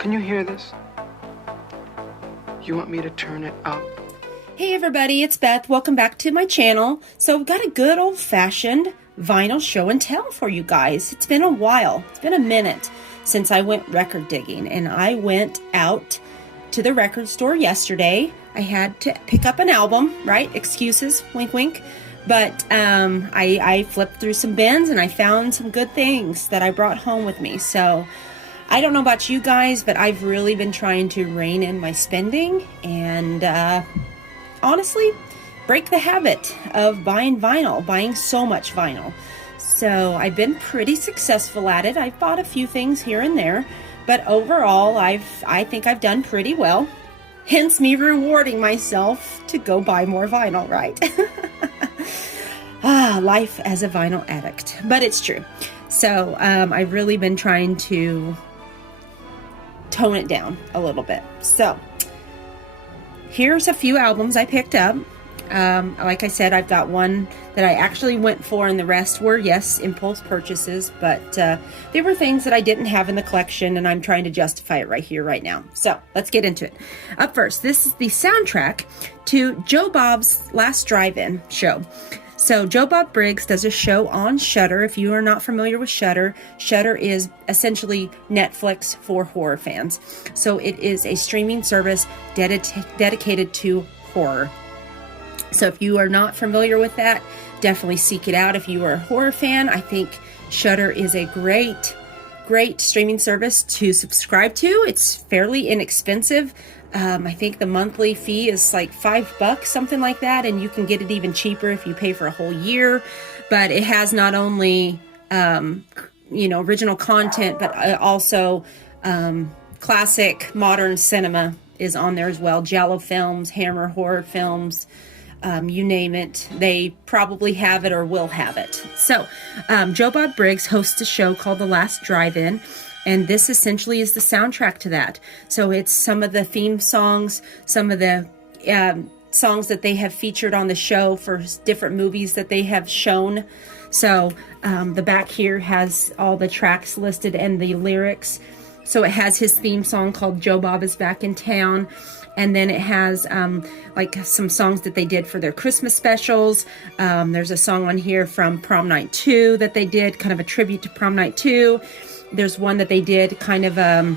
Can you hear this? You want me to turn it up? Hey everybody, it's Beth. Welcome back to my channel. So I've got a good old-fashioned vinyl show and tell for you guys. It's been a while. It's been a minute since I went record digging, and I went out to the record store yesterday. I had to pick up an album, right? Excuses, wink wink. But I flipped through some bins and I found some good things that I brought home with me. So I don't know about you guys, but I've really been trying to rein in my spending and honestly break the habit of buying vinyl, buying so much vinyl. So I've been pretty successful at it. I've bought a few things here and there, but overall I think I've done pretty well. Hence me rewarding myself to go buy more vinyl, right? Life as a vinyl addict, but it's true. So I've really been trying to tone it down a little bit. So here's a few albums I picked up. Like I said, I've got one that I actually went for, and the rest were, yes, impulse purchases, but they were things that I didn't have in the collection, and I'm trying to justify it right here, right now. So let's get into it. Up first, this is the soundtrack to Joe Bob's Last Drive-In show. So Joe Bob Briggs does a show on Shudder. If you are not familiar with Shudder, Shudder is essentially Netflix for horror fans. So it is a streaming service dedicated to horror. So if you are not familiar with that, definitely seek it out. If you are a horror fan, I think Shudder is a great streaming service to subscribe to. It's fairly inexpensive. I think the monthly fee is like $5, something like that, and you can get it even cheaper if you pay for a whole year. But it has not only original content, but also classic modern cinema is on there as well. Giallo films, Hammer horror films, you name it, they probably have it or will have it. So Joe Bob Briggs hosts a show called The Last Drive-In, and this essentially is the soundtrack to that. So it's some of the theme songs, some of the songs that they have featured on the show for different movies that they have shown. So the back here has all the tracks listed and the lyrics. So it has his theme song called Joe Bob is Back in Town. And then it has like some songs that they did for their Christmas specials. There's a song on here from Prom Night 2 that they did, kind of a tribute to Prom Night 2. There's one that they did kind of a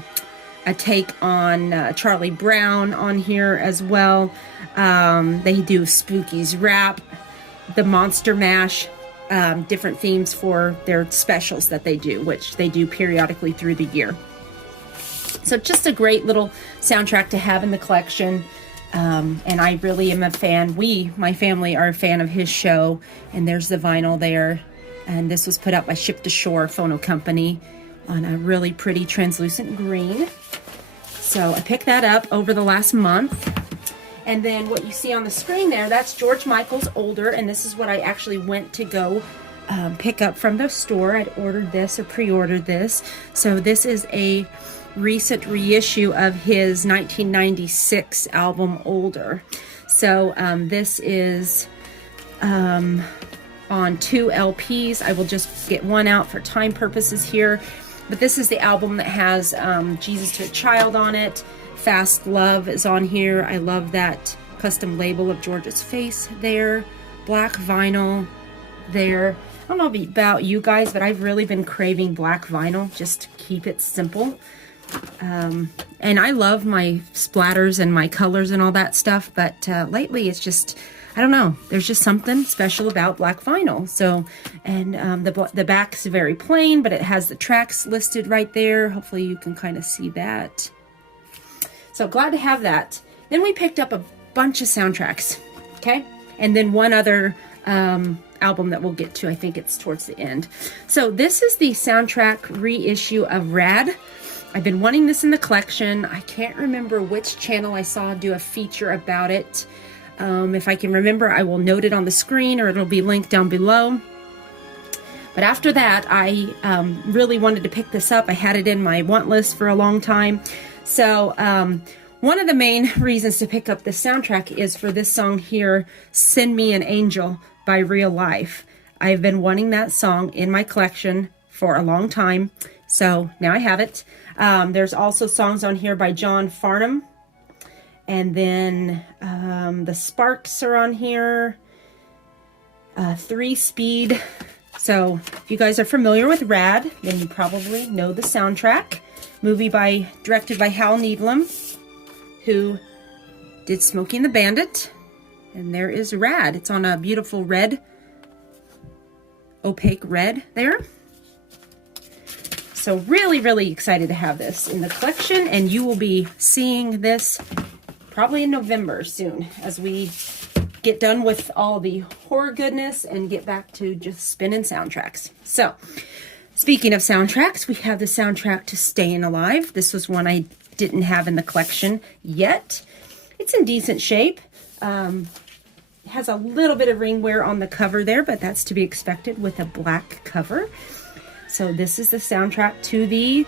take on Charlie Brown on here as well. They do Spooky's Rap, the Monster Mash, different themes for their specials that they do, which they do periodically through the year. So just a great little soundtrack to have in the collection. And I really am a fan. My family are a fan of his show. And there's the vinyl there. And this was put out by Ship to Shore Phono Company on a really pretty translucent green. So I picked that up over the last month. And then what you see on the screen there, that's George Michael's Older. And this is what I actually went to go pick up from the store. I'd ordered this or pre-ordered this. So this is a recent reissue of his 1996 album Older. So this is on 2 LPs. I will just get one out for time purposes here, but this is the album that has Jesus to a Child on it. Fast Love is on here. I love that custom label of George's face there. Black vinyl there. I don't know about you guys, but I've really been craving black vinyl just to keep it simple. And I love my splatters and my colors and all that stuff, but lately it's just, I don't know, there's just something special about black vinyl. So, and the back is very plain, but it has the tracks listed right there. Hopefully you can kind of see that. So glad to have that. Then we picked up a bunch of soundtracks, okay? And then one other album that we'll get to. I think it's towards the end. So this is the soundtrack reissue of Rad. I've been wanting this in the collection. I can't remember which channel I saw do a feature about it. If I can remember, I will note it on the screen, or it'll be linked down below. But after that, I really wanted to pick this up. I had it in my want list for a long time. So one of the main reasons to pick up this soundtrack is for this song here, Send Me an Angel by Real Life. I've been wanting that song in my collection for a long time. So now I have it. There's also songs on here by John Farnham. And then the Sparks are on here. 3-Speed. So if you guys are familiar with Rad, then you probably know the soundtrack. Movie directed by Hal Needham, who did Smokey and the Bandit. And there is Rad. It's on a beautiful red, opaque red there. So really, really excited to have this in the collection. And you will be seeing this probably in November soon as we get done with all the horror goodness and get back to just spinning soundtracks. So, speaking of soundtracks, we have the soundtrack to Staying Alive. This was one I didn't have in the collection yet. It's in decent shape. Has a little bit of ring wear on the cover there, but that's to be expected with a black cover. So this is the soundtrack to the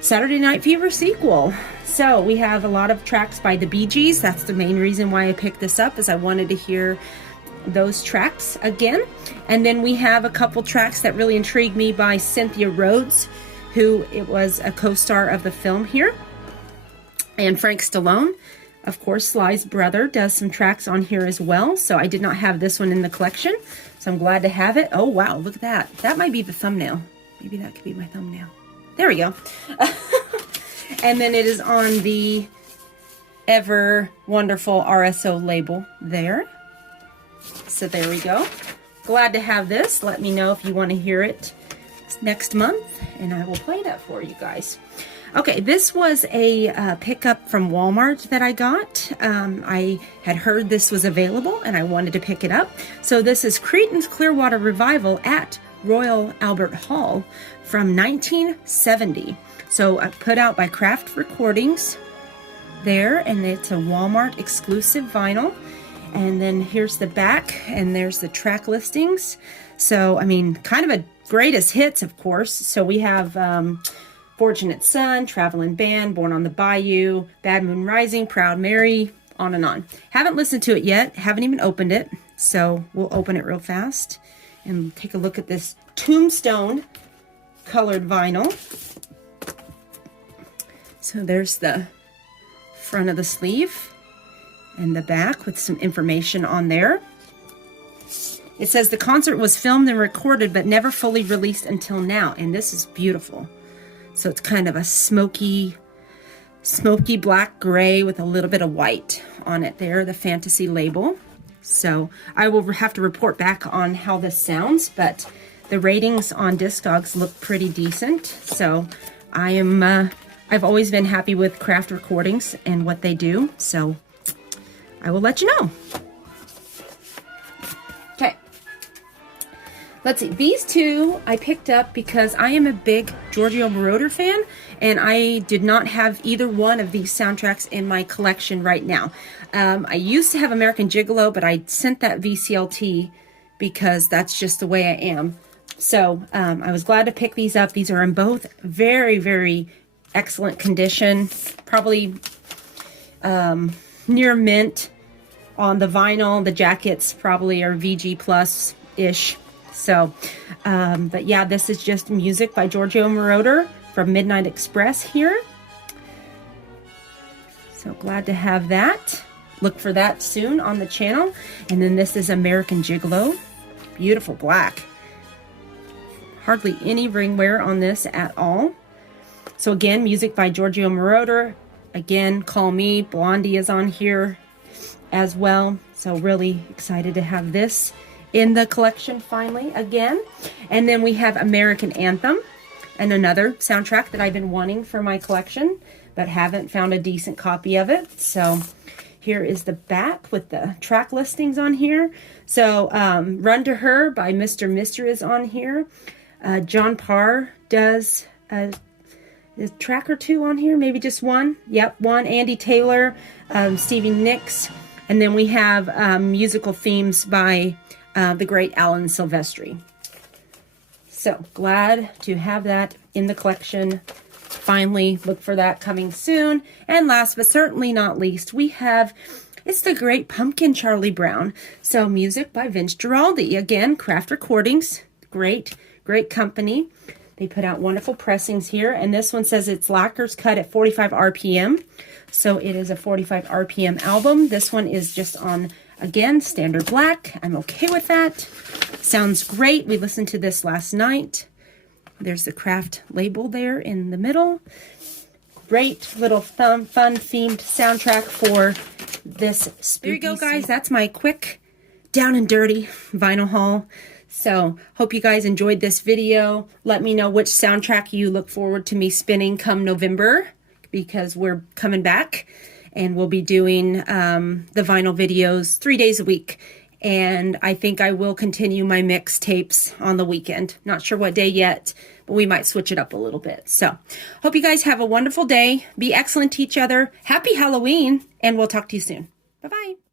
Saturday Night Fever sequel. So we have a lot of tracks by the Bee Gees. That's the main reason why I picked this up, is I wanted to hear those tracks again. And then we have a couple tracks that really intrigued me by Cynthia Rhodes, who it was a co-star of the film here. And Frank Stallone, of course, Sly's brother, does some tracks on here as well. So I did not have this one in the collection, so I'm glad to have it. Oh wow, look at that. That might be the thumbnail. Maybe that could be my thumbnail. There we go. And then it is on the ever wonderful RSO label there. So there we go. Glad to have this. Let me know if you want to hear it next month, and I will play that for you guys. Okay, this was a pickup from Walmart that I got. I had heard this was available, and I wanted to pick it up. So this is Creedence Clearwater Revival at Royal Albert Hall from 1970. So put out by Craft Recordings there, and it's a Walmart exclusive vinyl. And then here's the back, and there's the track listings. So, I mean, kind of a greatest hits, of course. So we have Fortunate Son, Traveling Band, Born on the Bayou, Bad Moon Rising, Proud Mary, on and on. Haven't listened to it yet, haven't even opened it. So we'll open it real fast and take a look at this Tombstone colored vinyl. So there's the front of the sleeve and the back with some information on there. It says the concert was filmed and recorded but never fully released until now, and this is beautiful. So it's kind of a smoky black gray with a little bit of white on it there, the Fantasy label. So I will have to report back on how this sounds, but the ratings on Discogs look pretty decent. So I've always been happy with Craft Recordings and what they do, so I will let you know. Okay. Let's see. These two I picked up because I am a big Giorgio Moroder fan, and I did not have either one of these soundtracks in my collection right now. I used to have American Gigolo, but I sent that VCLT because that's just the way I am. So I was glad to pick these up. These are in both very, very excellent condition. Probably near mint on the vinyl. The jackets probably are VG plus-ish. So, but yeah, this is just music by Giorgio Moroder from Midnight Express here. So glad to have that. Look for that soon on the channel. And then this is American Gigolo. Beautiful black. Hardly any ring wear on this at all. So again, music by Giorgio Moroder. Again, Call Me. Blondie is on here as well. So really excited to have this in the collection finally again. And then we have American Anthem, and another soundtrack that I've been wanting for my collection, but haven't found a decent copy of it. So here is the back with the track listings on here. So Run to Her by Mr. Mister is on here. John Parr does a track or two on here, maybe just one. Yep, one. Andy Taylor, Stevie Nicks. And then we have musical themes by the great Alan Silvestri. So glad to have that in the collection. Finally, look for that coming soon. And last but certainly not least, we have It's the Great Pumpkin, Charlie Brown. So music by Vince Guaraldi. Again, Craft Recordings. Great company. They put out wonderful pressings here, and this one says it's lacquers cut at 45 RPM. So it is a 45 RPM album. This one is just on, again, standard black. I'm okay with that. Sounds great. We listened to this last night. There's the craft label there in the middle. Great little fun themed soundtrack for this spooky. There you go, guys. That's my quick down and dirty vinyl haul. So hope you guys enjoyed this video. Let me know which soundtrack you look forward to me spinning come November, because we're coming back and we'll be doing the vinyl videos 3 days a week. And I think I will continue my mixtapes on the weekend. Not sure what day yet, but we might switch it up a little bit. So hope you guys have a wonderful day. Be excellent to each other. Happy Halloween, and we'll talk to you soon. Bye-bye.